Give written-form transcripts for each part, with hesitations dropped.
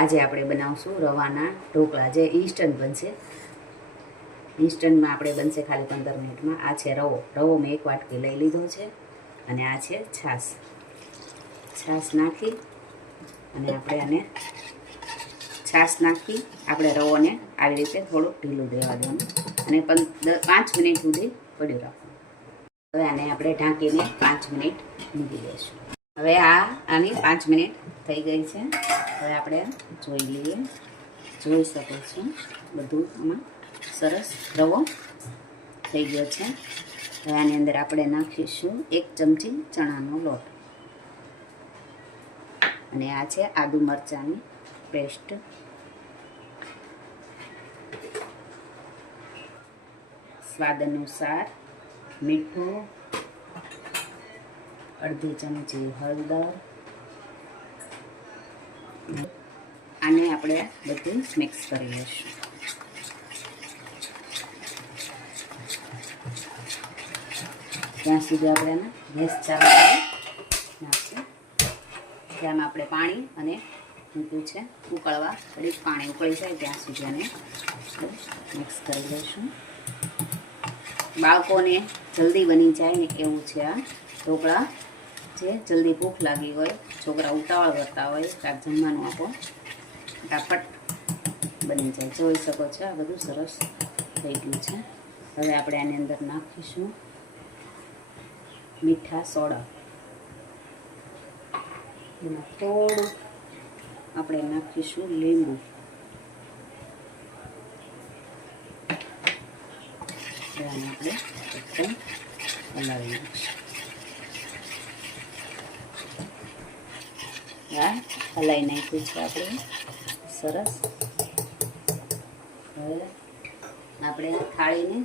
આજે આપણે બનાવશું રવાના ઢોકળા, જે ઇન્સ્ટન્ટ બનશે. ઇન્સ્ટન્ટમાં આપણે બનશે ખાલી 15 મિનિટમાં. આ છે રવો મેં 1 વાટકી લઈ લીધો છે. અને આ છે છાશ નાખી અને આપણે રવોને આવી રીતે થોડુંક ઢીલું દેવા દેવાનું અને 5 મિનિટ સુધી પડ્યું રાખવાનું. હવે આને આપણે ઢાંકીને 5 મિનિટ મૂકી દઈશું. હવે આની 5 મિનિટ થઈ ગઈ છે. હવે આપણે જોઈ લઈએ. જોઈ શકો છો બધું આમાં સરસ રવો થઈ ગયો છે. હવે આની અંદર આપણે નાખીશું 1 ચમચી ચણાનો લોટ અને આ છે આદુ મરચાંની પેસ્ટ, સ્વાદ અનુસાર મીઠું, અડધી ચમચી હળદર. આને આપણે બધું મિક્સ કરી લઈશું. ત્યાં સુધી આપણે ગેસ ચાલુ કરી નાખીશું. ત્યાં આપણે પાણી અને મૂક્યું છે ઉકળવા. થોડીક પાણી ઉકળી જાય ત્યાં સુધી આને મિક્સ કરી લઈશું. બાળકોને જલ્દી બની જાય ને એવું છે આ ઢોકળા. જે જલ્દી ભૂખ લાગી હોય, છોકરા ઉતાવળ કરતા હોય, કાંઈક જમવાનું આપો, ફટાફટ બની જાય. જોઈ શકો છો આ બધું સરસ થઈ ગયું છે. હવે આપણે આની અંદર નાખીશું મીઠા સોડા. એમાં થોડું આપણે નાખીશું લીંબુ. આને આપણે એકદમ હલાવી નાખીશું. હલાવી નાખ્યું છે આપણે સરસ. હવે આપણે થાળીને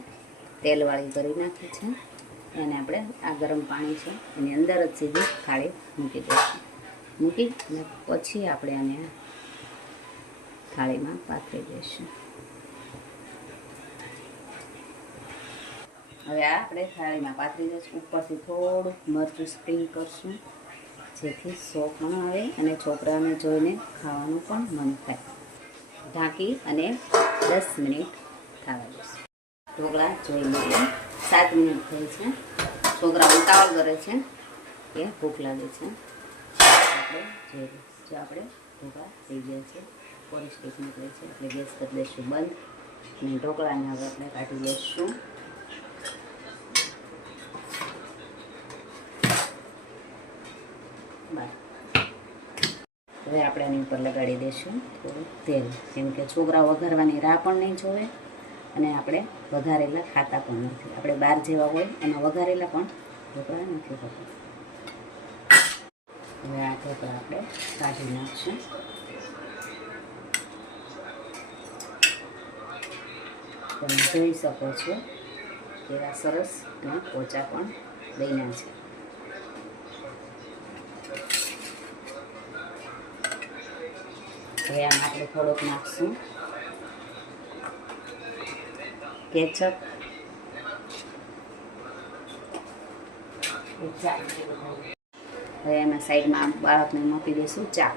તેલવાળી કરી નાખી છે. એને આપણે આ ગરમ પાણી છે એની અંદર જ સીધી થાળી મૂકી દઈશું. મૂકી અને પછી આપણે આને થાળીમાં પાથરી દઈશું. હવે આપણે થાળીમાં પાથરી દઈશું. ઉપરથી થોડું મરચું સ્પ્રિંગ કરશું જેથી સોફ પણ આવે અને છોકરાને જોઈને ખાવાનું પણ મન થાય. ઢાંકી અને 10 મિનિટ થવા દઈશું. ઢોકળા જોઈ લઈએ. 7 મિનિટ થઈ છે. છોકરા ઉતાવળ કરે છે કે ભૂખ લાગે છે. આપણે જોઈ લઈએ. જો આપણે ઢોકળા થઈ ગયા છે, પૌષ્ટિક નીકળે છે. એટલે ગેસ કરી દઈશું બંધ અને ઢોકળાને હવે આપણે કાઢી લઈશું. હવે આપણે એની ઉપર લગાડી દઈશું થોડું તેલ, કેમ કે છોકરા વઘારવાની રાહ પણ નહીં જોવે અને આપણે વઘારેલા ખાતા પણ નથી. આપણે બહાર જેવા હોય એમાં વઘારેલા પણ ઢોકળા નથી હોતા. હવે આ ઢોકળા આપણે કાઢી નાખશું. તમે જોઈ શકો છો કેવા સરસ અને પોચા પણ બન્યા છે. હવે આમાં આપણે થોડોક નાખશું કેચઅપ. હવે એમાં સાઈડમાં બાળકને મૂકી દઈશું ચા.